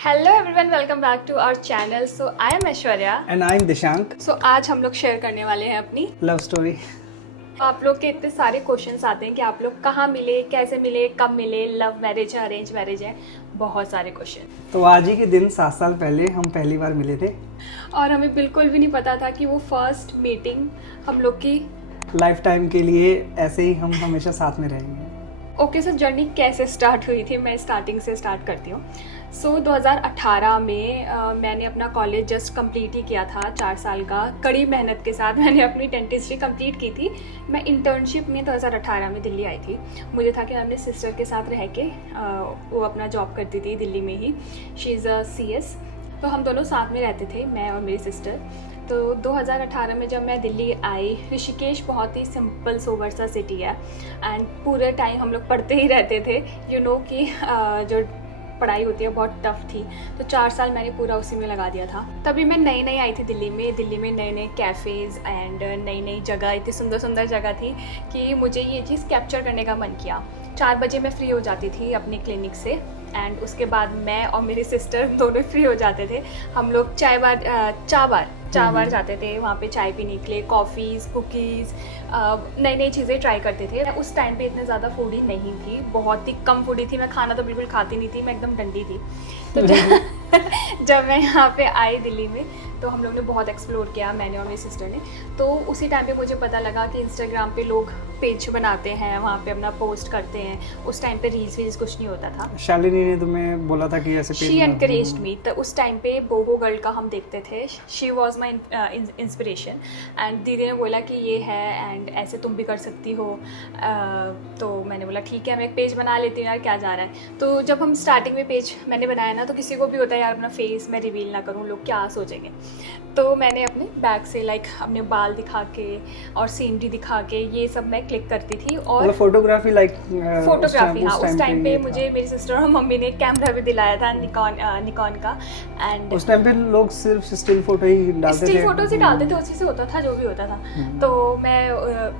Hello everyone, welcome back to our channel. So I am Aishwarya and I am Dishank. So आज हम लोग share करने वाले हैं अपनी लव स्टोरी। आप लोग के इतने सारे क्वेश्चंस आते हैं कि आप लोग कहाँ मिले, कैसे मिले, कब मिले, लव मैरिज है, अरेंज मैरिज है, बहुत सारे क्वेश्चन। तो आज ही के दिन 7 साल पहले हम पहली बार मिले थे और हमें बिल्कुल भी नहीं पता था कि वो फर्स्ट मीटिंग हम लोग की लाइफ टाइम के लिए ऐसे ही हम हमेशा साथ में रहेंगे। ओके सर, जर्नी कैसे स्टार्ट हुई थी, मैं स्टार्टिंग से स्टार्ट करती हूँ। सो 2018 में मैंने अपना कॉलेज जस्ट कंप्लीट ही किया था, 4 साल का कड़ी मेहनत के साथ मैंने अपनी डेंटिस्ट्री कंप्लीट की थी। मैं इंटर्नशिप में 2018 में दिल्ली आई थी। मुझे था कि मैं अपने सिस्टर के साथ रह के वो अपना जॉब करती थी दिल्ली में ही, शी इज़ अ CS। तो हम दोनों साथ में रहते थे, मैं और मेरी सिस्टर। तो 2018 में जब मैं दिल्ली आई, ऋषिकेश बहुत ही सिंपल सोबर सा सिटी है एंड पूरे टाइम हम लोग पढ़ते ही रहते थे। यू नो कि जो पढ़ाई होती है बहुत टफ थी। तो 4 साल मैंने पूरा उसी में लगा दिया था। तभी मैं नई नई आई थी दिल्ली में नए नए कैफ़ेज़ एंड नई नई जगह, इतनी सुंदर सुंदर जगह थी कि मुझे ये चीज़ कैप्चर करने का मन किया। 4 बजे मैं फ्री हो जाती थी अपनी क्लिनिक से एंड उसके बाद मैं और मेरी सिस्टर दोनों फ्री हो जाते थे। हम लोग चाय बार जाते थे, वहाँ पे चाय पीने के लिए, कॉफ़ीज़, कुकीज़, नई नई चीज़ें ट्राई करते थे। मैं उस टाइम पे इतने ज़्यादा फूडी नहीं थी, बहुत ही कम फूडी थी। मैं खाना तो बिल्कुल खाती नहीं थी, मैं एकदम डंडी थी। तो जब मैं यहाँ पे आई दिल्ली में तो हम लोग ने बहुत एक्सप्लोर किया, मैंने और मेरी सिस्टर ने। तो उसी टाइम पे मुझे पता लगा कि इंस्टाग्राम पे लोग पेज बनाते हैं, वहाँ पे अपना पोस्ट करते हैं। उस टाइम पे रील्स कुछ नहीं होता था। शालिनी ने तुम्हें बोला था कि ऐसे शी एनकरेज्ड मी। तो उस टाइम पे बोहो गर्ल का हम देखते थे, she was my inspiration and दीदी ने बोला कि ये है एंड ऐसे तुम भी कर सकती हो। तो मैंने बोला ठीक है, मैं एक पेज बना लेती हूँ यार, क्या जा रहा है। तो जब हम स्टार्टिंग में पेज मैंने बनाया ना, तो किसी को भी होता है यार अपना फेस मैं रिवील ना करूँ, लोग क्या सोचेंगे। तो मैंने अपने बैग से अपने बाल दिखा के और सीनरी दिखा के ये सब मैं क्लिक करती थी। और फोटोग्राफी फोटोग्राफी, हाँ, उस टाइम पे मुझे मेरी सिस्टर और मम्मी ने कैमरा भी दिलाया था निकॉन का। एंड उस टाइम पे लोग सिर्फ स्टिल फोटो ही डालते थे, स्टिल फोटोज ही डालते थे, उसी से होता था जो भी होता था। तो मैं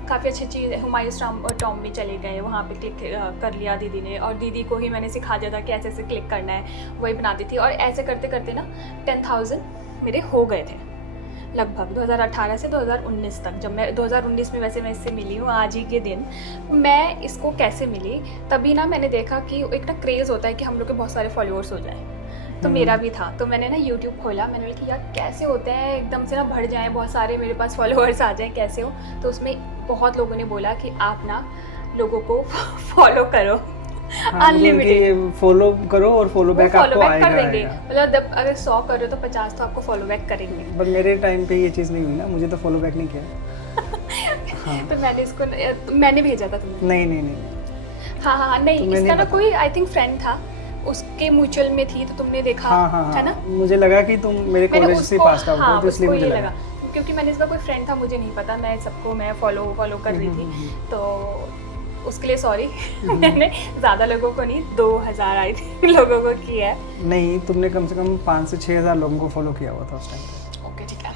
काफ़ी अच्छी चीज़ हुमायूं टॉम में चले गए, वहाँ पे क्लिक कर लिया दीदी ने, और दीदी को ही मैंने सिखा दिया था कि ऐसे ऐसे क्लिक करना है, वही बनाती थी। और ऐसे करते करते ना 10,000 मेरे हो गए थे लगभग 2018 से 2019 तक। जब मैं 2019 में, वैसे मैं इससे मिली हूँ आज ही के दिन, मैं इसको कैसे मिली, तभी ना मैंने देखा कि एक ना क्रेज़ होता है कि हम लोग के बहुत सारे फॉलोअर्स हो जाए। तो मेरा भी था। तो मैंने ना यूट्यूब खोला, मैंने बोला कि यार कैसे होते हैं एकदम से ना बढ़ जाए, बहुत सारे मेरे पास फॉलोअर्स आ जाएं, कैसे हो। तो उसमें बहुत लोगों ने बोला कि आप ना लोगों को फॉलो करो, अनलिमिटेड फॉलो करो और फॉलो बैक आपको आएगा। कर देंगे, मतलब अगर 100 करो तो 50 तो आपको फॉलो बैक करेंगे। पर मेरे टाइम पे ये चीज़ नहीं हुई ना, मुझे तो फॉलो बैक नहीं किया। हाँ। तो मैंने भेजा था तुम्हें? नहीं। हाँ, नहीं, इसका ना कोई आई थिंक फ्रेंड था, उसके म्यूचुअल में थी, तो तुमने देखा। हाँ, है ना? मुझे लगा कि तुम मेरे कॉलेज से पास आउट हो, तो इसलिए मुझे लगा। क्योंकि मैंने इसका कोई फ्रेंड था, मुझे नहीं पता, मैं सबको मैं फॉलो कर रही थी। तो उसके लिए सॉरी। मैंने ज़्यादा लोगों को नहीं, 2000 आई थी लोगों को किया है। नहीं, तुमने कम से कम 5 से 6 हज़ार लोगों को फॉलो किया हुआ था उस टाइम पे। ओके, ठीक है।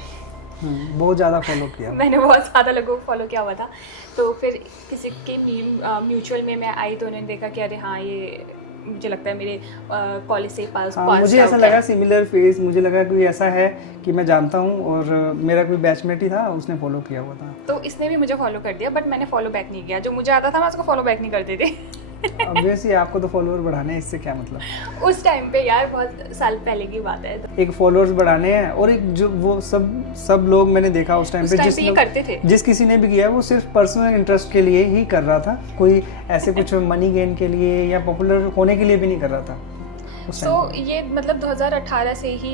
बहुत ज़्यादा फॉलो किया। मैंने बहुत ज़्यादा लोगों को फॉलो किया हुआ था। तो फिर किसी के म्यूचुअल में मैं आई तो उन्होंने देखा कि अरे हाँ, ये मुझे लगता है मेरे कॉलेज से पास। मुझे ऐसा लगा सिमिलर फेस, मुझे लगा कोई ऐसा है कि मैं जानता हूँ, और मेरा कोई बैचमेट ही था, उसने फॉलो किया हुआ था। तो इसने भी मुझे फॉलो कर दिया, बट मैंने फॉलो बैक नहीं किया। जो मुझे आता था मैं उसको फॉलो बैक नहीं करती थी। ऑब्वियसली आपको तो फॉलोअर बढ़ाने हैं, इससे क्या मतलब। उस टाइम पे यार बहुत साल पहले की बात है। एक फॉलोअर्स बढ़ाने हैं, और एक जो वो सब लोग मैंने देखा उस टाइम पे ये करते थे, जिस किसी ने भी किया वो सिर्फ पर्सनल इंटरेस्ट के लिए ही कर रहा था, कोई ऐसे कुछ मनी गेन के लिए या पॉपुलर होने के लिए भी नहीं कर रहा था। सो ये मतलब 2018 से ही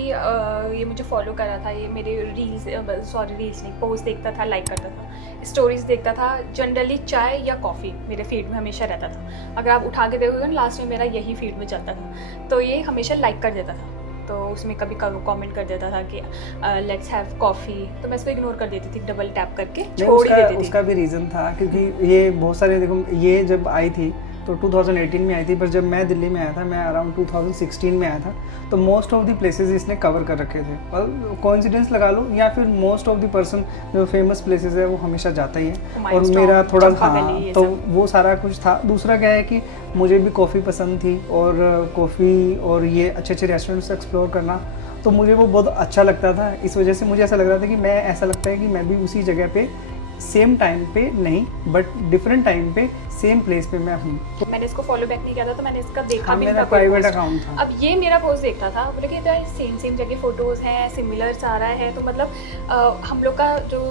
ये मुझे फॉलो कर रहा था। ये मेरे रील्स नहीं, पोस्ट देखता था, लाइक करता था, स्टोरीज देखता था। जनरली चाय या कॉफ़ी मेरे फीड में हमेशा रहता था। अगर आप उठा के देखोगे ना, लास्ट में मेरा यही फीड में चलता था। तो ये हमेशा लाइक कर देता था, तो उसमें कभी कमेंट कर देता था कि लेट्स हैव कॉफ़ी, तो मैं इसको इग्नोर कर देती थी, डबल टैप करके छोड़ ही देती थी। उसका भी रीज़न था, क्योंकि ये बहुत सारे, देखो ये जब आई थी तो 2018 में आई थी, पर जब मैं दिल्ली में आया था, मैं अराउंड 2016 में आया था, तो मोस्ट ऑफ द प्लेसेस इसने कवर कर रखे थे। और कोइंसिडेंस लगा लो या फिर मोस्ट ऑफ द पर्सन जो फेमस प्लेसेस है वो हमेशा जाता ही है। और मेरा थोड़ा तो वो सारा कुछ था। दूसरा क्या है कि मुझे भी कॉफ़ी पसंद थी, और कॉफ़ी और ये अच्छे अच्छे रेस्टोरेंट्स एक्सप्लोर करना, तो मुझे वो बहुत अच्छा लगता था। इस वजह से मुझे ऐसा लग रहा था कि मैं, ऐसा लगता है कि मैं भी उसी जगह पे सेम टाइम पे नहीं, बट डिफरेंट टाइम पे सेम प्लेस पे मैं हूँ। मैंने इसको फॉलो बैक नहीं किया था, तो मैंने इसका देखा भी नहीं मेरा था। प्राइवेट अकाउंट था। अब ये मेरा पोस्ट देखता था, बोले कि तो सेम जगह फोटोज हैं, सिमिलर सारा है, तो मतलब हम लोग का जो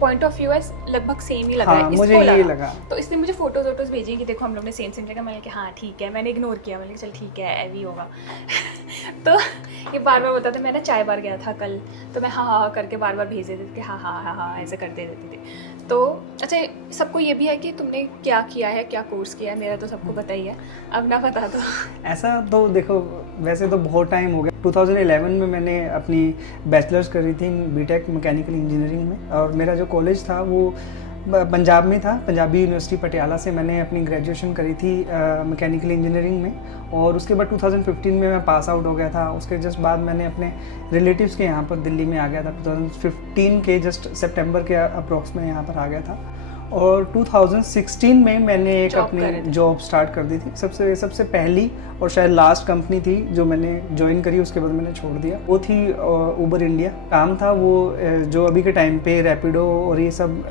पॉइंट ऑफ व्यू है लगभग सेम ही लगा है। मुझे यही लगा। तो इसने मुझे फोटोज भेजी कि देखो हम लोग ने सेम जगह। मैंने कहा हाँ ठीक है, मैंने इग्नोर किया, मैंने कहा चल ठीक है ऐवी होगा। तो ये बार बार होता था। मैं ना चाय बार गया था कल, तो मैं हाँ करके बार बार भेज देते थे कि हाँ ऐसे करते रहते थे। तो अच्छा, सबको ये भी है कि तुमने क्या किया है, क्या कोर्स किया है, मेरा तो सबको पता ही है, अब ना पता तो ऐसा तो देखो, वैसे तो बहुत टाइम हो गया। 2011 में मैंने अपनी बैचलर्स करी थी बीटेक मैकेनिकल इंजीनियरिंग में, और मेरा जो कॉलेज था वो पंजाब में था। पंजाबी यूनिवर्सिटी पटियाला से मैंने अपनी ग्रेजुएशन करी थी मैकेनिकल इंजीनियरिंग में, और उसके बाद 2015 में मैं पास आउट हो गया था। उसके जस्ट बाद मैंने अपने रिलेटिव्स के यहाँ पर दिल्ली में आ गया था। 2015 के जस्ट सितंबर के अप्रॉक्स में यहाँ पर आ गया था, और 2016 में मैंने एक अपनी जॉब स्टार्ट कर दी थी। सबसे पहली और शायद लास्ट कंपनी थी जो मैंने ज्वाइन करी, उसके बाद मैंने छोड़ दिया। वो थी उबर इंडिया। काम था वो जो अभी के टाइम पे रैपिडो और ये सब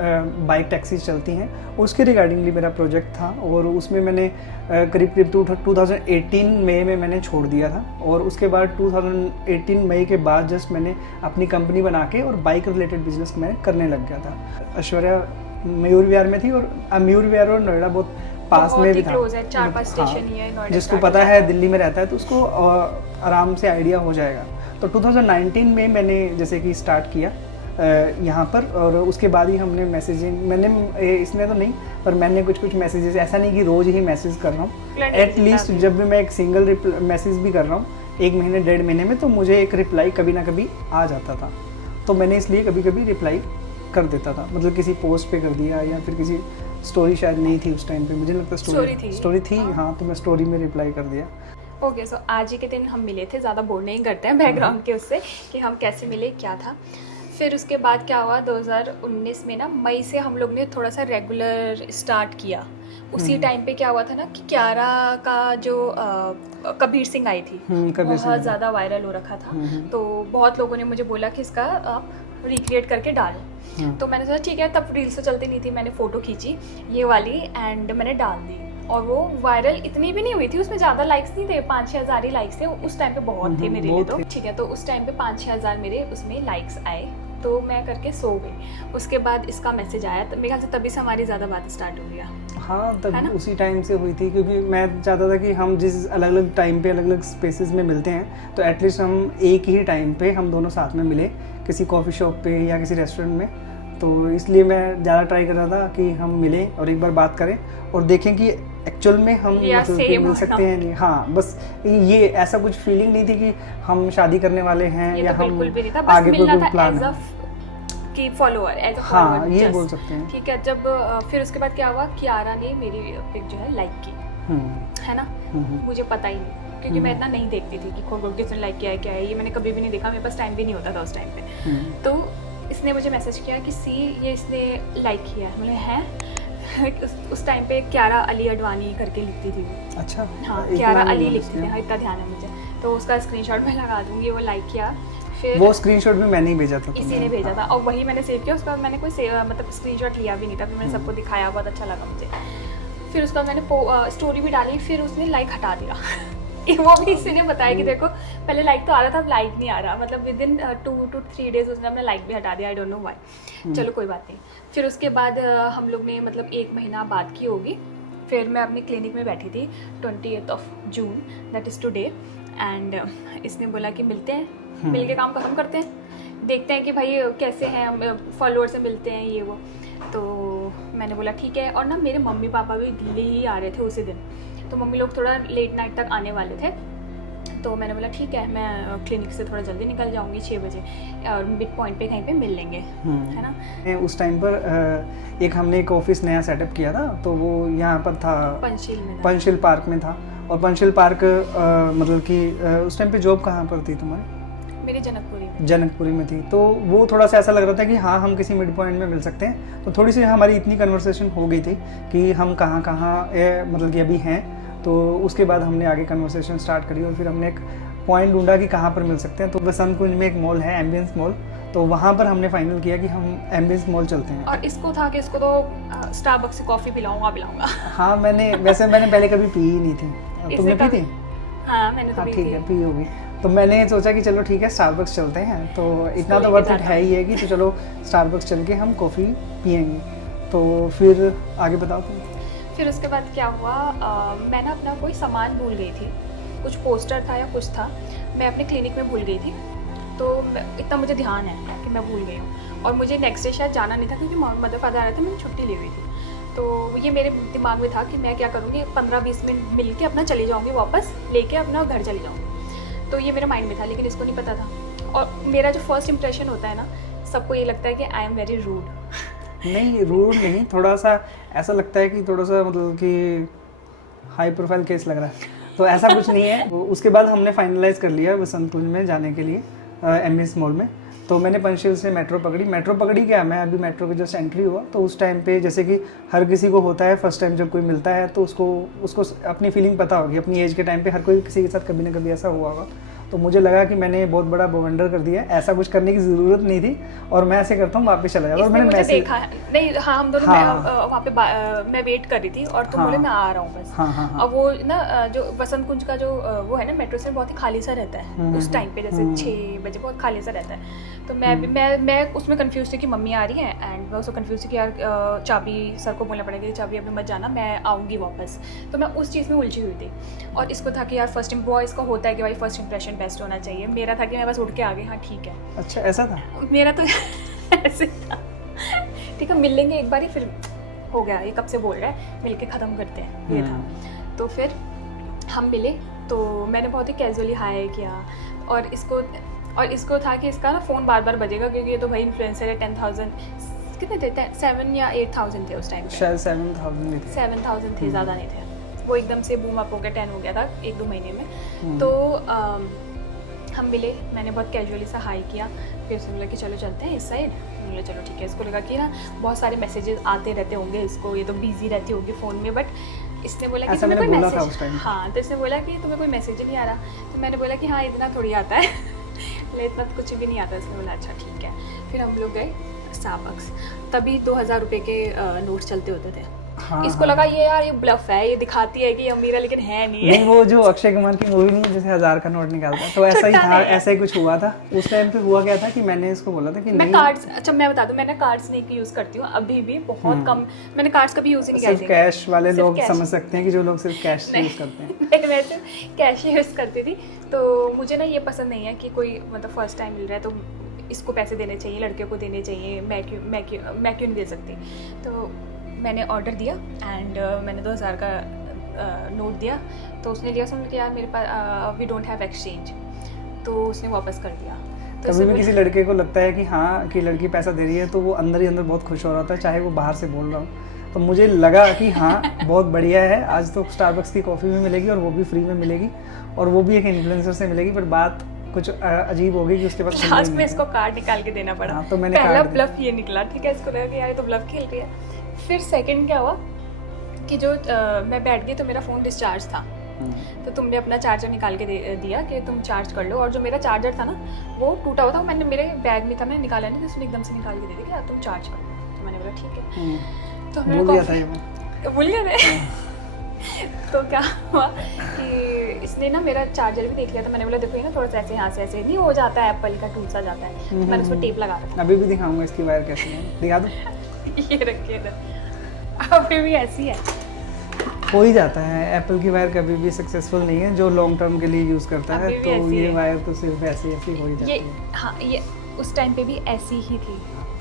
बाइक टैक्सीज चलती हैं, उसके रिगार्डिंगली मेरा प्रोजेक्ट था, और उसमें मैंने करीब 2018 मई में मैंने छोड़ दिया था। और उसके बाद 2018 मई के बाद जस्ट मैंने अपनी कंपनी बना के और बाइक रिलेटेड बिजनेस मैं करने लग गया था। ऐश्वर्या मयूर विहार में थी, और मयूर विहार और नोएडा बहुत पास में भी था। 4-5 स्टेशन ही है नोएडा। जिसको पता है दिल्ली में रहता है तो उसको आराम से आइडिया हो जाएगा। तो 2019 में मैंने जैसे कि स्टार्ट किया यहाँ पर, और उसके बाद ही हमने मैसेजिंग, मैंने इसने तो नहीं, पर मैंने कुछ मैसेजेस, ऐसा नहीं कि रोज़ ही मैसेज कर रहा हूँ, एटलीस्ट जब भी मैं एक सिंगल मैसेज भी कर रहा हूँ 1 महीने 1.5 महीने में, तो मुझे एक रिप्लाई कभी ना कभी आ जाता था। तो मैंने इसलिए कभी कभी रिप्लाई कर देता था, मतलब किसी पोस्ट पे कर दिया, या फिर किसी स्टोरी शायद नहीं थी उस टाइम पे, मुझे लगता स्टोरी थी हाँ, तो मैं स्टोरी में रिप्लाई कर दिया। ओके, सो आज ही के दिन हम मिले थे, ज़्यादा बोर नहीं करते हैं बैकग्राउंड के उससे कि हम कैसे मिले, क्या था। फिर उसके बाद क्या हुआ, 2019 में ना मई से हम लोग ने थोड़ा सा रेगुलर स्टार्ट किया। उसी टाइम पे क्या हुआ था ना कि क्यारा का जो कबीर सिंह आई थी, बहुत ज़्यादा वायरल हो रखा था। तो बहुत लोगों ने मुझे बोला कि इसका आप रिक्रिएट करके डालो। तो मैंने सोचा ठीक है, तब रील्स तो चलती नहीं थी, मैंने फ़ोटो खींची ये वाली एंड मैंने डाल दी, और वो वायरल इतनी भी नहीं हुई थी, उसमें ज़्यादा लाइक्स नहीं थे, 5-6 हज़ार ही लाइक्स थे उस टाइम पे, बहुत थे मेरे लिए तो ठीक है। तो उस टाइम पे 5-6 हज़ार मेरे उसमें लाइक्स आए, तो मैं करके सो गई। उसके बाद इसका मैसेज आया, तो मेरे ख्याल से तभी से हमारी ज़्यादा बात स्टार्ट हो गया। हाँ, तब उसी टाइम से हुई थी, क्योंकि मैं चाहता था कि हम जिस अलग अलग टाइम पे अलग अलग स्पेसेस में मिलते हैं, तो एटलीस्ट हम एक ही टाइम पे हम दोनों साथ में मिले, किसी कॉफ़ी शॉप पे या किसी रेस्टोरेंट में। तो इसलिए मैं ज़्यादा ट्राई कर रहा था कि हम मिलें और एक बार बात करें और देखें कि एक्चुअल में हम मिल सकते हैं नहीं। हाँ, बस ये ऐसा कुछ फीलिंग नहीं थी कि हम शादी करने वाले हैं या तो हम आगे कोई प्लान है कि फॉलोअर, एज अ हाँ, ये बोल सकते हैं। ठीक है। जब फिर उसके बाद क्या हुआ, कियारा ने मेरी पिक जो है लाइक की, है ना, मुझे पता ही नहीं, क्योंकि मैं इतना नहीं देखती थी कि किसने लाइक किया है क्या है, ये मैंने कभी भी नहीं देखा, मेरे पास टाइम भी नहीं होता था उस टाइम पे। तो इसने मुझे मैसेज किया कि सी ये इसने लाइक किया है, मतलब है उस टाइम पे क्यारा अली अडवाणी करके लिखती थी वो। अच्छा, हाँ, क्यारा अली लिखती थी, हाँ, इतना ध्यान है मुझे। तो उसका स्क्रीनशॉट मैं लगा दूंगी, वो लाइक किया। फिर वो स्क्रीनशॉट भी मैंने ही भेजा था, इसी ने भेजा था, और वही मैंने सेव किया। उसके बाद मैंने कोई मतलब स्क्रीनशॉट लिया भी नहीं था, फिर मैंने सबको दिखाया, बहुत अच्छा लगा मुझे। फिर उसके बाद मैंने स्टोरी भी डाली, फिर उसने लाइक हटा दिया। वो भी इसी ने बताया कि देखो पहले लाइक तो आ रहा था, अब लाइक नहीं आ रहा, मतलब विद इन 2 to 3 डेज उसने अपना लाइक भी हटा दिया, आई डोंट नो व्हाई। चलो कोई बात नहीं। फिर उसके बाद हम लोग ने मतलब 1 महीना बात की होगी। फिर मैं अपनी क्लिनिक में बैठी थी 28 जून, दैट इज़ टुडे, एंड इसने बोला कि मिलते हैं, मिल के काम खत्म करते हैं, देखते हैं कि भाई कैसे हैं, हम फॉलोअर से मिलते हैं ये वो। तो मैंने बोला ठीक है। और ना मेरे मम्मी पापा भी दिल्ली ही आ रहे थे उसी दिन, तो मम्मी लोग थोड़ा लेट नाइट तक आने वाले थे। तो मैंने बोला ठीक है, मैं क्लिनिक से थोड़ा जल्दी निकल जाऊंगी 6 बजे और मिड पॉइंट पे कहीं पे मिल लेंगे, है ना। उस टाइम पर एक हमने एक ऑफिस नया सेटअप किया था, तो वो यहाँ पर था, पंचशील में था। पंचशील पार्क में था। और पंचशील पार्क मतलब कि उस टाइम पे जॉब कहाँ पर थी तुम्हारी? मेरी जनकपुरी जनकपुरी में थी। तो वो थोड़ा सा ऐसा लग रहा था कि हाँ हम किसी मिड पॉइंट में मिल सकते हैं। तो थोड़ी सी हमारी इतनी कन्वर्सेशन हो गई थी कि हम कहाँ कहाँ मतलब कि अभी हैं। तो उसके बाद हमने आगे कन्वर्सेशन स्टार्ट करी और फिर हमने एक पॉइंट ढूंढा कि कहाँ पर मिल सकते हैं। तो बसंत कुंज में एक मॉल है, एम्बियंस मॉल, तो वहाँ पर हमने फाइनल किया कि हम एम्बियंस मॉल चलते हैं। और इसको था कि इसको तो स्टारबक्स से कॉफ़ी पिलाऊंगा। हाँ, मैंने पहले कभी पी ही नहीं थी। तुमने पी थी? हाँ, मैंने तो हाँ, पी ठीक थी। है, पी होगी। तो मैंने सोचा कि चलो ठीक है, स्टारबक्स चलते हैं। तो इतना तो वर्थ इट है ही है कि तो चलो स्टारबक्स चल के हम कॉफ़ी पियेंगे। तो फिर आगे बताओ तुम। फिर उसके बाद क्या हुआ, मैं ना अपना कोई सामान भूल गई थी, कुछ पोस्टर था या कुछ था, मैं अपने क्लिनिक में भूल गई थी। तो इतना मुझे ध्यान है कि मैं भूल गई हूँ और मुझे नेक्स्ट डे शायद जाना नहीं था क्योंकि मदर फादर आए थे, मैंने छुट्टी ली हुई थी। तो ये मेरे दिमाग में था कि मैं क्या करूँगी, 15-20 मिनट मिल के अपना चली जाऊँगी, वापस लेके अपना घर चली जाऊँगी। तो ये मेरे माइंड में था, लेकिन इसको नहीं पता था। और मेरा जो फर्स्ट इंप्रेशन होता है ना, सबको ये लगता है कि आई एम वेरी रूड। नहीं, रूड नहीं, थोड़ा सा ऐसा लगता है कि थोड़ा सा मतलब कि हाई प्रोफाइल केस लग रहा है। तो ऐसा कुछ नहीं है। उसके बाद हमने फाइनलाइज कर लिया बसंत कुंज में जाने के लिए, एम्बियंस मॉल में। तो मैंने पंचशील से मेट्रो पकड़ी क्या, मैं अभी मेट्रो के जस्ट एंट्री हुआ। तो उस टाइम पे जैसे कि हर किसी को होता है, फर्स्ट टाइम जब कोई मिलता है तो उसको अपनी फीलिंग पता होगी। अपनी एज के टाइम पे हर कोई किसी के साथ कभी ना कभी ऐसा हुआ होगा। तो मुझे लगा कि मैंने बहुत बड़ा बवंडर कर दिया, ऐसा कुछ करने की ज़रूरत नहीं थी और मैं ऐसे करता हूँ वापस चला जाता। और मैंने मुझे मैसेज देखा है नहीं, हाँ हम दोनों वहाँ पे मैं वेट कर रही थी और तुम बोले मैं आ रहा हूँ बस। हाँ। और वो ना जो बसंत कुंज का जो वो है ना मेट्रो से, बहुत ही खाली सा रहता है उस टाइम पे, जैसे 6 बजे बहुत खाली सा रहता है। तो मैं उसमें कंफ्यूज थी कि मम्मी आ रही है, एंड मैं उसको कंफ्यूज थी कि यार चाबी सर को बोलना पड़ेगा, चाबी अभी मत जाना, मैं आऊँगी वापस। तो मैं उस चीज़ में उलझी हुई थी। और इसको था कि यार फर्स्ट बॉयज़ का होता है कि भाई फर्स्ट इंप्रेशन बेस्ट होना चाहिए। मेरा था कि मैं बस उठ के आ गई, हाँ ठीक है। अच्छा, ऐसा था मेरा तो ऐसे था, ठीक है मिल लेंगे एक बार ही, फिर हो गया, ये कब से बोल रहा है, मिल के ख़त्म करते हैं, ये था। तो फिर हम मिले, तो मैंने बहुत ही कैजुअली हाय किया। और इसको था कि इसका ना फ़ोन बार बार बजेगा क्योंकि ये तो भाई इन्फ्लुएंसर है। 10,000 कितने थे, 7 या 8,000 थे उस टाइम पे, शायद 7,000 थे। 7,000 थे, ज़्यादा नहीं थे। वो एकदम से बूम अप हो गया, 10 हो गया था 1-2 महीने में। तो हम मिले, मैंने बहुत कैजुअली सा हाई किया। फिर उसने बोला कि चलो चलते हैं इस साइड। बोला चलो ठीक है। इसको लगा कि ना बहुत सारे मैसेजेस आते रहते होंगे इसको, ये तो बिजी रहती होगी फ़ोन में। बट इसने बोला कि तुम्हें कोई मैसेज, हाँ, तो इसने बोला कि तुम्हें कोई मैसेज ही नहीं आ रहा। तो मैंने बोला कि हाँ इतना थोड़ी आता है इतना तो कुछ भी नहीं आता। इसने बोला अच्छा ठीक है। फिर हम लोग गए स्टारबक्स, तभी 2,000 रुपये के नोट्स चलते होते थे। हाँ, इसको लगा ये यार ये ब्लफ है, ये दिखाती है कि ये अमीर है, लेकिन है नहीं है। वो जो अक्षय कुमार की मूवी नहीं है जैसे 1000 का नोट निकालता है, तो ऐसा ही था, ऐसा ही कुछ हुआ था उस टाइम पे। हुआ क्या था कि मैंने इसको बोला था कि मैं कार्ड्स, अच्छा मैं बता दूं, मैंने कार्ड्स नहीं यूज़ करती हूँ अभी भी, बहुत कम। मैंने कार्ड्स कभी यूज़ ही नहीं सिर्फ कैश वाले लोग समझ सकते हैं कि जो लोग सिर्फ कैश यूज़ करते हैं। मैं सिर्फ कैश ही यूज़ करती थी। तो मुझे ना ये पसंद नहीं है कि कोई मतलब फर्स्ट टाइम मिल रहा है तो इसको पैसे देने चाहिए, लड़के को देने चाहिए, मैं क्यों नहीं दे सकती। तो मैंने ऑर्डर दिया एंड मैंने 2,000 का नोट दिया। तो उसने लिया, समझ लिया यार मेरे पास वी डोंट हैव एक्सचेंज, तो उसने वापस कर दिया। तो कभी भी किसी लड़के को लगता है कि हाँ कि लड़की पैसा दे रही है तो वो अंदर ही अंदर बहुत खुश हो रहा था, चाहे वो बाहर से बोल रहा हो। तो मुझे लगा कि हाँ बहुत बढ़िया है, आज तो स्टारबक्स की कॉफ़ी भी मिलेगी और वो भी फ्री में मिलेगी और वो भी एक इन्फ्लुएंसर से मिलेगी। पर बात कुछ अजीब हो गई कि उसके पास लास्ट में इसको कार्ड निकाल के देना पड़ा। तो मैंने पहला ब्लफ ये निकला, ठीक है, इसको लगा कि यार ये तो ब्लफ खेल रही है। फिर सेकंड क्या हुआ कि जो मैं बैठ गई तो मेरा फ़ोन डिस्चार्ज था। तो तुमने अपना चार्जर निकाल के दिया कि तुम चार्ज कर लो। और जो मेरा चार्जर था ना वो टूटा हुआ था, मैंने मेरे बैग में था, मैंने निकाला नहीं, तो उसने एकदम से निकाल के दे दिया कि यार तुम चार्ज कर लो। तो मैंने बोला ठीक है। तो हमने भूल गया था तो क्या हुआ कि इसने ना मेरा चार्जर भी देख लिया था। मैंने बोला देखो ये ना थोड़ा सा ऐसे यहाँ से ऐसे नहीं हो जाता है, एप्पल का टूट सा जाता है। मैंने उसको टेप लगा रखा। अभी भी दिखाऊंगा इसकी वायर कैसी है, दिखा दो। ये रखिए ना, अभी भी ऐसी है। हो ही जाता है, एप्पल की वायर कभी भी सक्सेसफुल नहीं है जो लॉन्ग टर्म के लिए यूज़ करता है। तो ये वायर तो सिर्फ ऐसी हो ही जाती है। हाँ, ये उस टाइम पे भी ऐसी ही थी,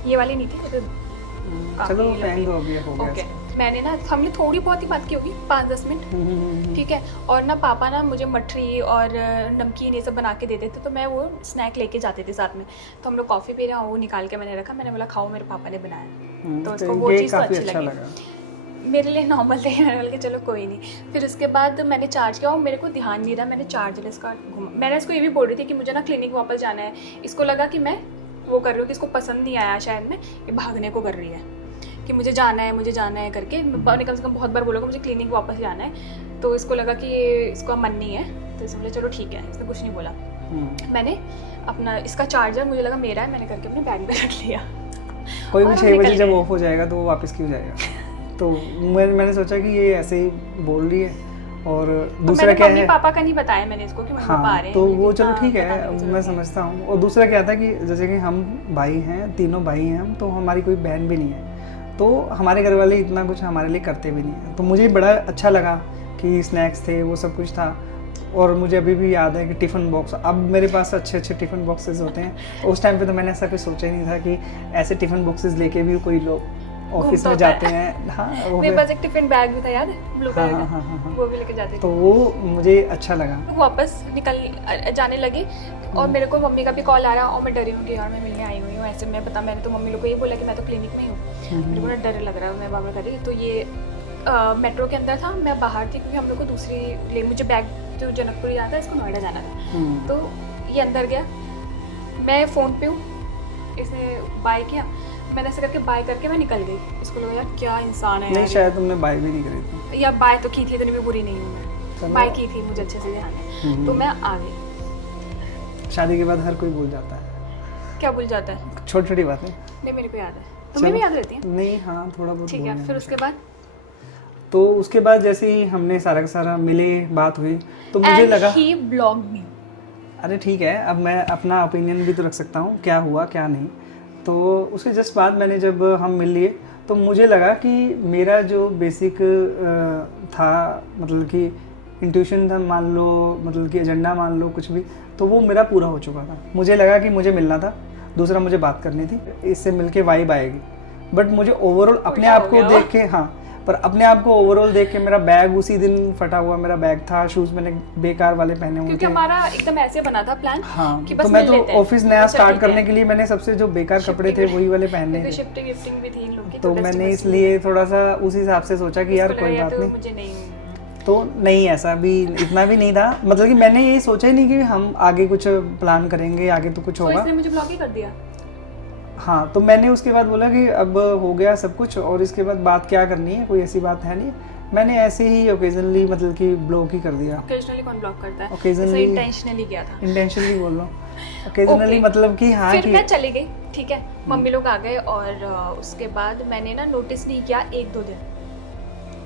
ये वाली नहीं थी। तो चलो फेंक दो, अभी हो गया। मैंने ना, हमने थोड़ी बहुत ही बात की होगी, 5-10 मिनट, ठीक है। और ना पापा ना मुझे मठरी और नमकीन ये सब बना के देते थे, तो मैं वो स्नैक लेके जाते थे साथ में। तो हम लोग कॉफ़ी पी रहे हैं, वो निकाल के मैंने रखा, मैंने बोला खाओ, मेरे पापा ने बनाया। तो उसको वो चीज़ तो अच्छी लगी, मेरे लिए नॉर्मल थे। मैंने बोला कि चलो कोई नहीं। फिर उसके बाद मैंने चार्ज किया और मेरे को ध्यान नहीं रहा, मैंने चार्जर इसका घुमा। मैंने इसको ये भी बोल रही थी कि मुझे ना क्लिनिक वापस जाना है। इसको लगा कि मैं वो कर रही हूँ, कि इसको पसंद नहीं आया शायद मैं ये भागने को कर रही है कि मुझे जाना है करके। मैंने कम से कम बहुत बार बोला कि मुझे क्लिनिक वापस जाना है, तो इसको लगा कि ये इसका मन नहीं है, तो इसने बोला चलो ठीक है, इसने कुछ नहीं बोला। मैंने अपना इसका चार्जर मुझे लगा मेरा है, मैंने करके अपने बैग में रख लिया। कोई भी 6 बजे जब ऑफ हो जाएगा तो वो वापस क्यों जाएगा? तो मैंने सोचा कि ये ऐसे ही बोल रही है। और दूसरा क्या है, पापा का नहीं बताया मैंने इसको कि मम्मी पापा आ रहे हैं, तो वो चलो ठीक है, मैं समझता हूँ। और दूसरा क्या था कि जैसे कि हम भाई हैं, तीनों भाई हैं हम, तो हमारी कोई बहन भी नहीं है, तो हमारे घर वाले इतना कुछ हमारे लिए करते भी नहीं है। तो मुझे बड़ा अच्छा लगा कि स्नैक्स थे, वो सब कुछ था। और मुझे अभी भी याद है कि टिफ़िन बॉक्स, अब मेरे पास अच्छे अच्छे टिफ़िन बॉक्सेस होते हैं। उस टाइम पे तो मैंने ऐसा कुछ सोचा ही नहीं था कि ऐसे टिफ़िन बॉक्सेस लेके भी कोई लोग ऑफिस में जाते हैं। हाँ, मेरे पास एक टिफिन बैग भी था, याद है, ब्लू कलर का, वो भी लेके जाते थे। तो वो मुझे अच्छा लगा। वापस निकल जाने लगे और मेरे को मम्मी का भी कॉल आ रहा और मैं डरी हूँ कि यार मैं मिलने आई हुई हूँ ऐसे। मैंने तो मम्मी लोग को ये बोला कि मैं तो क्लिनिक में ही हूँ, मेरे को ना डर लग रहा है, मैं बाबा करी। तो ये मेट्रो के अंदर था, मैं बाहर थी क्योंकि हम लोग को मुझे बैग जो जनकपुर जाता है, इसको नोएडा जाना था। तो ये अंदर गया, मैं फ़ोन पे हूँ, इसने बाय किया, मैंने ऐसे करके बाय करके मैं निकल गई। इसको लगा यार क्या इंसान है। नहीं, शायद तुमने बाय भी नहीं करी थी, या बाय तो की थी, इतनी भी बुरी नहीं हूँ मैं, बाय की थी, मुझे अच्छे से ध्यान है। तो मैं आ गई। शादी के बाद हर कोई भूल जाता है। क्या भूल जाता है? छोटी छोटी बातें। नहीं, मेरे को याद है। तुम्हें भी याद रहती है? नहीं, हाँ थोड़ा बहुत। ठीक है। फिर उसके बाद तो उसके बाद जैसे ही हमने सारा का सारा मिले, बात हुई, तो मुझे लगा ही ब्लॉग मी। अरे ठीक है, अब मैं अपना ओपिनियन भी तो रख सकता हूँ, क्या हुआ क्या नहीं। तो उसके जस्ट बाद मैंने जब हम मिल लिए तो मुझे लगा कि मेरा जो बेसिक था, मतलब कि इंट्यूशन था मान लो, मतलब कि एजेंडा मान लो, कुछ भी, तो वो मेरा पूरा हो चुका था। मुझे लगा कि मुझे मिलना था, दूसरा मुझे बात करनी थी, इससे मिलके वाइब आएगी। बट मुझे ओवरऑल अपने आप को देख के, हाँ, पर अपने आप को ओवरऑल देख के, मेरा बैग उसी दिन फटा हुआ मेरा बैग था, शूज़ मैंने बेकार वाले पहने हुए थे, क्योंकि हमारा एकदम ऐसे बना था प्लान। हाँ, कि बस तो मैं तो ऑफिस नया स्टार्ट करने के के लिए मैंने सबसे जो बेकार कपड़े थे वही वाले पहने थे। शिफ्टिंग भी थी इन लोग की, तो मैंने इसलिए थोड़ा सा उस हिसाब से सोचा कि यार कोई बात नहीं, मुझे नहीं, तो नहीं, ऐसा भी इतना भी नहीं था, मतलब कि मैंने यही सोचा ही नहीं कि हम आगे कुछ प्लान करेंगे, आगे तो कुछ होगा। इसने मुझे ब्लॉक ही कर दिया। हाँ, तो मैंने उसके बाद बोला कि अब हो गया सब कुछ और इसके बाद बात क्या करनी है, कोई ऐसी बात है नहीं। मैंने ऐसे ही ओकेजनली, मतलब कि ब्लॉक ही कर दिया। ओकेजनली कौन ब्लॉक करता है? ओकेजनली, इंटेंशनली किया था। इंटेंशनली बोल रहा हूँ, ओकेजनली मतलब कि हाँ। फिर मैं चली गई, ठीक है, मम्मी लोग आ गए और उसके बाद मैंने ना नोटिस नहीं किया 1-2 दिन,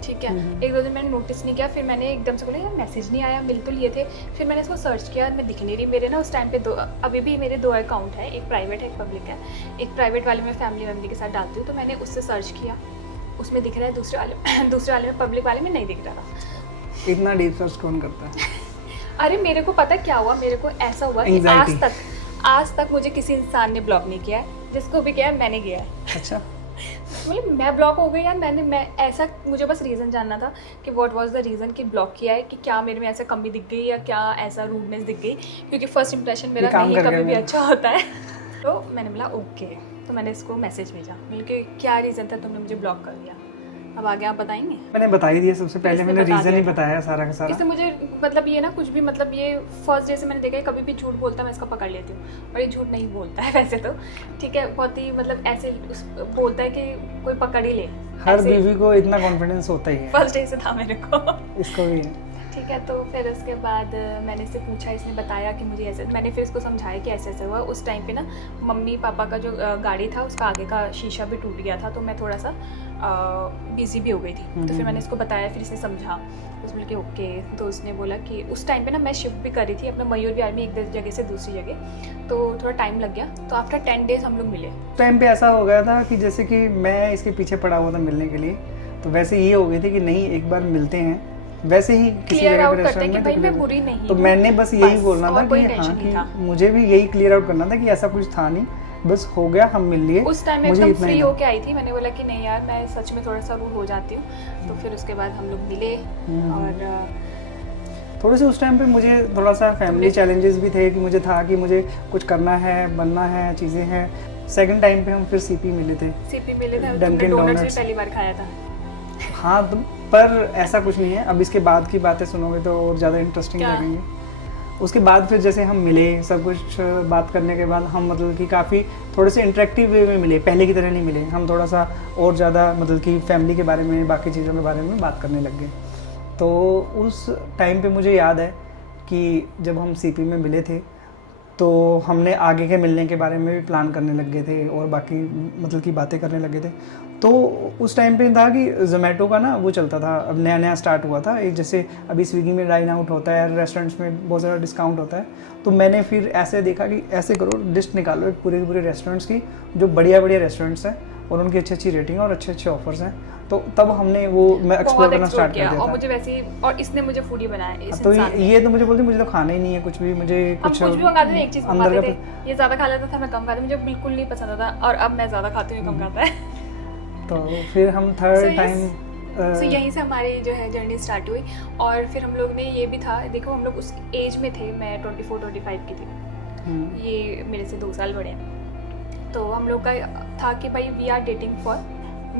ठीक है, 1-2 दिन मैंने नोटिस नहीं किया। फिर मैंने एकदम से बोला यार मैसेज नहीं आया, मिल तो लिए थे। फिर मैंने इसको सर्च किया, मैं दिख नहीं रही। मेरे ना उस टाइम पे अभी भी मेरे 2 अकाउंट है, एक प्राइवेट है, एक पब्लिक है। एक प्राइवेट वाले में फैमिली के साथ डालती हूँ, तो मैंने उससे सर्च किया, उसमें दिख रहा है, दूसरे वाले में, पब्लिक वाले में नहीं दिख रहा था। इतना डीप सर्च कौन करता है? अरे मेरे को पता क्या हुआ, मेरे को ऐसा हुआ कि आज तक मुझे किसी इंसान ने ब्लॉक नहीं किया है, जिसको भी किया है मैंने किया है। अच्छा, मतलब मैं ब्लॉक हो गई यार, मैं ऐसा, मुझे बस रीज़न जानना था कि व्हाट वाज द रीज़न कि ब्लॉक किया है, कि क्या मेरे में ऐसा कमी दिख गई या क्या ऐसा रूडनेस दिख गई, क्योंकि फर्स्ट इंप्रेशन मेरा नहीं कभी भी अच्छा होता है। तो मैंने बोला ओके, तो मैंने इसको मैसेज भेजा, कि क्या रीज़न था तुमने मुझे ब्लॉक कर दिया, अब आगे आप बताएंगे? मैंने बता ही दिया, सबसे पहले मैंने रीज़न ही बताया सारा का सारा। इससे मुझे मतलब ये ना कुछ भी, मतलब ये फर्स्ट डे से मैंने देखा है, कभी भी झूठ बोलता है मैं इसका पकड़ लेती हूँ, और ये झूठ नहीं बोलता है वैसे तो, ठीक है, बहुत ही मतलब ऐसे बोलता है कि कोई पकड़ ही ले। हर बीवी को इतना कॉन्फिडेंस होता ही है, फर्स्ट डे से था मेरे को, इसको भी है। ठीक है। तो फिर उसके बाद मैंने इससे पूछा, इसने बताया कि मुझे ऐसे, मैंने फिर इसको समझाया कि ऐसे ऐसे हुआ। उस टाइम पे ना मम्मी पापा का जो गाड़ी था उसका आगे का शीशा भी टूट गया था, तो मैं थोड़ा सा बिजी भी हो गई थी। तो फिर मैंने इसको बताया, फिर इसने समझा, उसने कि ओके। तो उसने बोला कि उस टाइम पे ना मैं शिफ्ट भी कर रही थी अपने मयूर विहार में एक जगह से दूसरी जगह, तो थोड़ा टाइम लग गया। तो आफ्टर 10 डेज हम लोग मिले। टाइम पे ऐसा हो गया था कि जैसे कि मैं इसके पीछे पड़ा हुआ था मिलने के लिए, तो वैसे ये हो गई थी कि नहीं एक बार मिलते हैं, वैसे ही किसी जगह पे रेस्टोरेंट में, भाई मैं बुरी नहीं तो मैंने बस यही बोलना था कि हाँ मुझे भी यही क्लियर आउट करना था कि ऐसा कुछ था नहीं, बस हो गया, हम मिल लिए। उस टाइम मुझे एकदम इतना ही फ्री था। होके आई थी, मैंने बोला कि नहीं यार मैं सच में थोड़ा सा रूड हो जाती हूँ। तो फिर उसके बाद हम लोग मिले और थोड़े से उस टाइम पे मुझे थोड़ा सा फैमिली चैलेंजेस भी थे कि मुझे था कि मुझे कुछ करना है, बनना है, चीज़ें हैं। सेकंड टाइम पे हम फिर सीपी मिले थे। सीपी मिले थे, Dunkin' तुमने डोनट्स भी Donuts। पहली बार खाया था। हाँ पर ऐसा कुछ नहीं है, अब इसके बाद की बातें सुनोगे तो और ज़्यादा इंटरेस्टिंग क्या? लगेंगे। उसके बाद फिर जैसे हम मिले, सब कुछ बात करने के बाद हम मतलब कि काफ़ी थोड़े से इंटरेक्टिव वे में मिले, पहले की तरह नहीं मिले। हम थोड़ा सा और ज़्यादा मतलब कि फैमिली के बारे में, बाकी चीज़ों के बारे में बात करने लग गए। तो उस टाइम पे मुझे याद है कि जब हम सीपी में मिले थे तो हमने आगे के मिलने के बारे में भी प्लान करने लग गए थे और बाकी मतलब कि बातें करने लगे थे। तो उस टाइम पे था कि जोमेटो का ना वो चलता था, अब नया नया स्टार्ट हुआ था। एक जैसे अभी स्विगी में डाइन आउट होता है, रेस्टोरेंट्स में बहुत ज़्यादा डिस्काउंट होता है। तो मैंने फिर ऐसे देखा कि ऐसे करो, लिस्ट निकालो एक पूरे पूरे रेस्टोरेंट्स की, जो बढ़िया बढ़िया रेस्टोरेंट्स हैं और उनकी अच्छी अच्छी रेटिंग और अच्छे अच्छे ऑफर्स हैं। तो तब हमने वो मैं एक्सप्लोर करना स्टार्ट कर दिया और था। मुझे वैसे ही, और इसने मुझे फूडी बनाया इस तो इंसान ने। ये तो मुझे बोलती, मुझे तो खाना ही नहीं है कुछ भी, मुझे हम कुछ कुछ भी मंगाते थे, एक चीज अंदर मंगाते का थे, ये ज्यादा खा लेता था, मैं कम खाती, मुझे बिल्कुल नहीं पसंद आता। और अब मैं ज्यादा खाती हूँ, ये कम खाता है। तो फिर हम थर्ड So, टाइम तो यहीं से हमारी जो है जर्नी स्टार्ट हुई। और फिर हम लोग ने ये भी था, देखो हम लोग उस एज में थे, मैं 24-25 की थी, ये मेरे से 2 साल बड़े हैं। तो हम लोग का था कि भाई we are dating for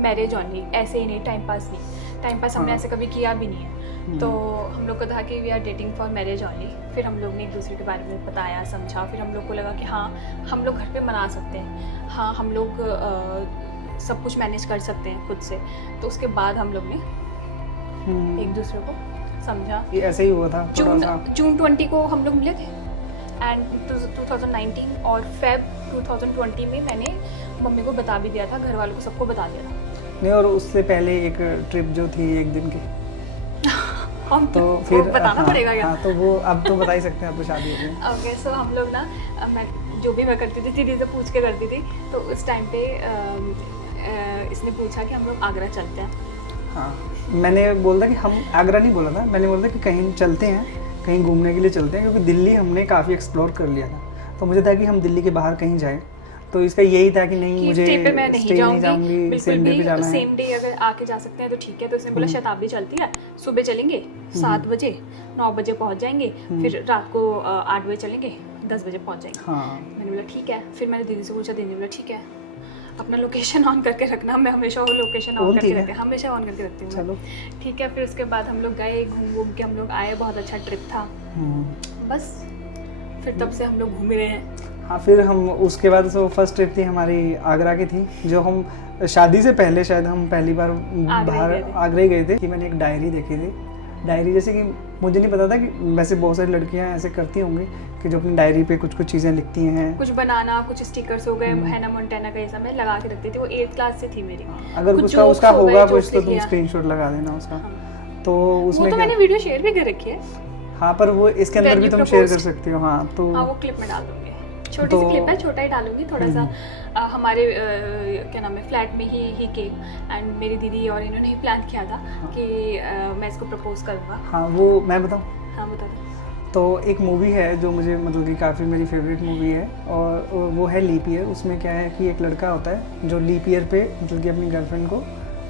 marriage only, ऐसे ही नहीं, टाइम पास नहीं। टाइम पास हमने हाँ। ऐसे कभी किया भी नहीं है। तो हम लोग को था कि we are dating for marriage only. फिर हम लोग ने एक दूसरे के बारे में बताया, समझा। फिर हम लोग को लगा कि हाँ हम लोग घर पे मना सकते हैं, हाँ हम लोग सब कुछ मैनेज कर सकते हैं खुद से। तो उसके बाद हम लोग ने एक दूसरे को समझा। ये ऐसे ही हुआ था थोड़ा सा। जून 20 को हम लोग मिले थे एंड 2019 और फेब 2020 में मैंने मम्मी को बता भी दिया था, घर वालों को सबको बता दिया था। नहीं, और उससे पहले एक ट्रिप जो थी एक दिन की, हम तो वो फिर बताना पड़ेगा क्या? हाँ, तो वो अब तो बता ही सकते हैं, अब तो शादी हो गई। ओके, सो हम लोग ना, मैं जो भी मैं करती थी दीदी से पूछ के करती थी। तो उस टाइम पे इसने पूछा कि हम लोग आगरा चलते हैं। हाँ, मैंने बोला कि हम आगरा नहीं बोला था, मैंने बोला कि कहीं चलते हैं, कहीं घूमने के लिए चलते हैं, क्योंकि दिल्ली हमने काफ़ी एक्सप्लोर कर लिया था। तो मुझे था कि हम दिल्ली के बाहर कहीं जाएं। तो इसका यही था कि नहीं, मुझे स्टे पे मैं नहीं जाऊंगी, बिल्कुल सेम डे पे जाना है। सेम डे अगर आके जा सकते हैं तो ठीक है। तो इसने बोला शताब्दी चलती है, सुबह चलेंगे 7 बजे, 9 बजे पहुंच जाएंगे, फिर रात को 8 बजे चलेंगे, 10 बजे पहुंच जाएंगे। हाँ, मैंने बोला ठीक है। फिर मैंने दीदी से पूछा, दीदी ने बोला ठीक है, अपना लोकेशन ऑन करके रखना। मैं हमेशा वो लोकेशन ऑन करके रखती हूँ, हमेशा ऑन करके रखती हूँ। चलो ठीक है। फिर उसके बाद हम लोग गए, घूम के हम लोग आए, बहुत अच्छा ट्रिप था। बस फिर तब से हम लोग घूम रहे हैं। हाँ, फिर हम उसके बाद तो फर्स्ट ट्रिप थी हमारी आगरा की थी, जो हम शादी से पहले शायद हम पहली बार बाहर आगरा ही गए थे। कि मैंने एक डायरी देखी थी, डायरी जैसे कि मुझे नहीं पता था कि वैसे बहुत सारी लड़कियां ऐसे करती होंगी कि जो अपनी डायरी पे कुछ कुछ चीज़ें लिखती हैं, कुछ बनाना, कुछ स्टिकर्स हो गए, हैना मोंटेना का, ये सब मैं लगा के रखती थी। वो 8th क्लास से थी मेरी। अगर कुछ उसका jokes उसका हो गए, होगा jokes कुछ तो लिख तुम लिया। स्क्रीनशॉट लगा देना उसका। हाँ। तो वो उसमें तो क्या, मैंने वीडियो शेयर भी कर रखी है। हाँ, पर वो इसके अंदर When भी you तुम शेयर कर proposed। सकती हो। हाँ, तो हाँ, वो क्लिप में डाल दूंगी, छोटी तो- सी क्लिप है, छोटा ही डालूंगी थोड़ा सा। हमारे क्या नाम है, फ्लैट में ही केम एंड मेरी दीदी और इन्होंने ही प्लान किया था कि मैं इसको प्रपोज करूँगा। हाँ, वो मैं बताऊँ हाँ बता दो। तो एक मूवी है जो मुझे मतलब कि काफ़ी मेरी फेवरेट मूवी है, और वो है लीप ईयर। उसमें क्या है कि एक लड़का होता है जो लीप ईयर पे मतलब कि अपनी गर्लफ्रेंड को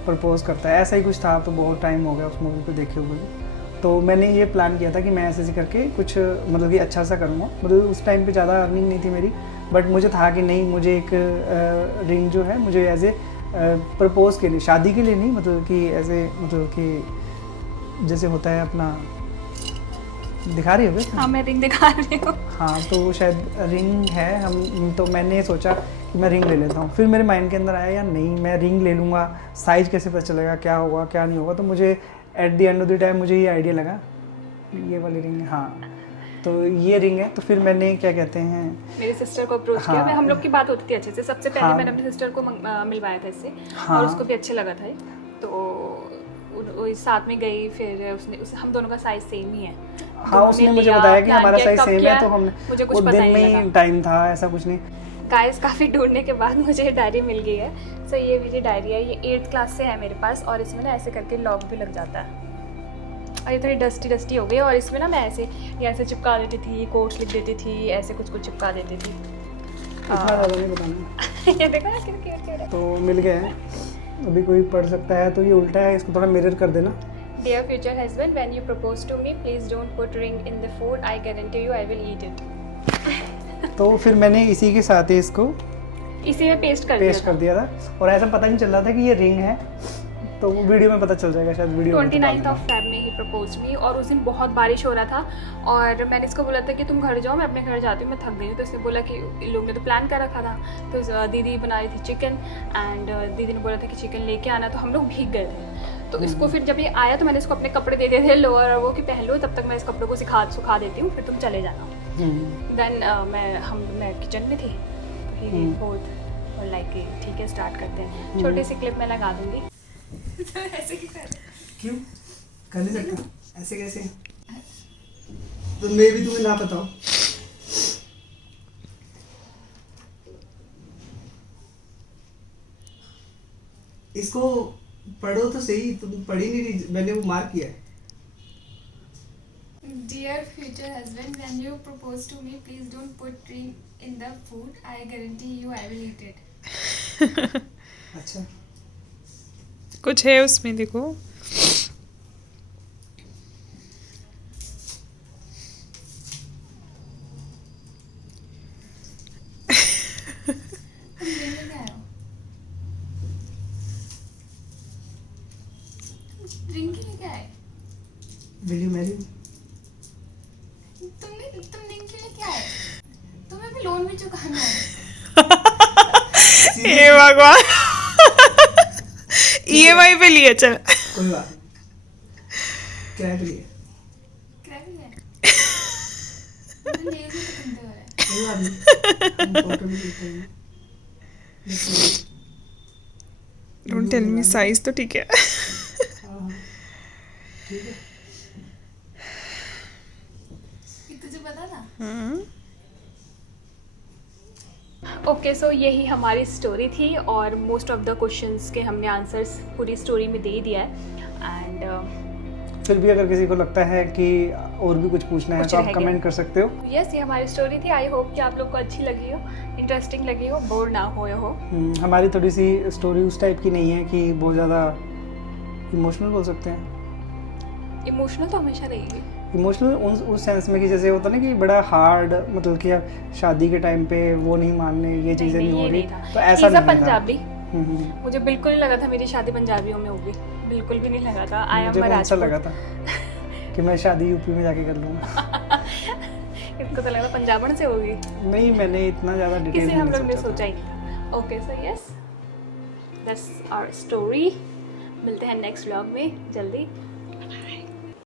प्रपोज करता है, ऐसा ही कुछ था। तो बहुत टाइम हो गया उस मूवी को देखे हुए। तो मैंने ये प्लान किया था कि मैं ऐसे करके कुछ मतलब कि अच्छा सा करूँगा। मतलब उस टाइम पे ज़्यादा अर्निंग नहीं थी मेरी, बट मुझे था कि नहीं, मुझे एक रिंग जो है मुझे एज ए प्रपोज के लिए, शादी के लिए नहीं, मतलब कि ऐसे मतलब कि जैसे होता है अपना, दिखा रही हो क्या? हाँ मैं रिंग दिखा रही हूँ। हाँ, तो वो शायद रिंग है। हम तो मैंने सोचा कि मैं रिंग ले लेता हूँ। फिर मेरे माइंड के अंदर आया यार नहीं, मैं रिंग ले लूँगा, साइज़ कैसे पता चलेगा, क्या होगा क्या नहीं होगा। तो मुझे at the end of the time मुझे ये आइडिया लगा, ये वाली रिंग है। हाँ, तो ये रिंग है। तो फिर मैंने क्या कहते हैं, मेरी सिस्टर को अप्रोच किया। मैं हम लोग की बात होती थी अच्छे से। सबसे पहले हाँ। मैंने अपनी सिस्टर को मिलवाया था इससे, हाँ। और उसको भी अच्छे लगा था ये। तो साथ में गई, फिर हम दोनों का साइज सेम ही है। हाँ, उसने मुझे बताया कि हमारा साइज सेम है। तो हमने मुझे कुछ वो पता दिन ही में नहीं ही लगा। टाइम था, ऐसा कुछ नहीं। गाइस काफ़ी ढूंढने के बाद मुझे डायरी मिल गई है। सो ये मेरी डायरी है, ये 8th क्लास से है मेरे पास, और इसमें ना ऐसे करके लॉक भी लग जाता है। और ये थोड़ी डस्टी हो गई, और इसमें ना मैं ऐसे यहाँ से चिपका देती थी, कोट्स लिख देती थी, ऐसे कुछ चिपका देती थी। इतना ज़्यादा नहीं बताना। ये देखो ना कितना क्यूट क्यूट है। तो मिल गए हैं, अभी कोई पढ़ सकता है तो ये उल्टा है, इसको थोड़ा मिरर कर देना। Dear future husband, when you propose to me, please don't put ring in the food. I guarantee you, I will eat it. तो फिर मैंने इसी के साथ ही इसको इसी में पेस्ट कर पेस्ट कर दिया था, और ऐसा पता नहीं चल रहा था कि ये रिंग है, तो वो वीडियो में पता चल जाएगा शायद। वीडियो 29th ऑफ फेब में ही प्रपोज मी, और उस दिन बहुत बारिश हो रहा था और मैंने इसको बोला था कि तुम घर जाओ, मैं अपने घर जाती हूँ, मैं थक गई हूँ। तो इसने बोला कि इन लोग ने तो प्लान कर रखा था, तो दीदी बना रही थी चिकन, एंड दीदी ने बोला था कि चिकन लेके आना, तो हम लोग भीग गए थे। तो इसको फिर जब ये आया तो मैंने इसको अपने कपड़े दे दिए थे, लोअर और वो कि पहन लो, तब तक मैं इस कपड़े को सुखा देती हूँ, फिर तुम चले जाना। देन मैं किचन में थी, बोथ और लाइक ठीक है स्टार्ट करते हैं। छोटी सी क्लिप मैं लगा दूँगी। ऐसे क्यों कर रहे हैं? क्यों कर नहीं सकता ऐसे कैसे? तो मैं भी तुम्हें ना बताओ। इसको पढ़ो तो सही, तुम पढ़ी नहीं रही, मैंने वो मार्क किया है। Dear future husband, when you propose to me, please don't put ring in the food. I guarantee you, I will eat it. अच्छा, कुछ है उसमें देखो। ड्रिंक ही लेके आए? Will you Mary? तुम ड्रिंक ही लेके आए? तुम्हें भी लोन भी चुकाना है? हे भगवान, EMI पे लिए चल। कोई बात नहीं, किराए पे लिए, क्रैक है? मुझे नेल्स भी तो गंदे हो रहे हैं। कोई बात नहीं, हम फोटो भी खींचते हैं। डोंट टेल मी साइज तो ठीक है। हाँ, ठीक है। ये तुझे पता था? हम्म। ओके सो यही हमारी स्टोरी थी, और मोस्ट ऑफ द क्वेश्चंस के हमने आंसर्स पूरी स्टोरी में दे ही दिया है। एंड फिर भी अगर किसी को लगता है कि और भी कुछ पूछना है कुछ तो आप रह गया। कमेंट कर सकते हो। यस, ये हमारी स्टोरी थी। आई होप कि आप लोग को अच्छी लगी हो, इंटरेस्टिंग लगी हो, बोर ना हुए हो। हमारी थोड़ी सी स्टोरी उस टाइप की नहीं है कि बहुत ज़्यादा इमोशनल बोल सकते हैं। इमोशनल तो हमेशा रहेगी। इमोशनल उस सेंस में कि जैसे होता ना कि बड़ा हार्ड, मतलब कि शादी के टाइम पे वो नहीं मानने, ये चीज़ें नहीं हो रही, तो ऐसा नहीं था। पंजाबी हम्म, मुझे बिल्कुल नहीं लगा था मेरी शादी पंजाबियों में होगी, बिल्कुल भी नहीं लगा था। आई एम मुझे बहुत अच्छा लगा था कि मैं शादी यूपी में जाके कर लूँगा। इनको तो लगा था पंजाबन से होगी, नहीं, मैंने इतना ज़्यादा डिटेल किसी में हम लोग ने नहीं सोचा ही नहीं था। Okay so yes, that's our story. मिलते हैं नेक्स्ट व्लॉग में जल्दी।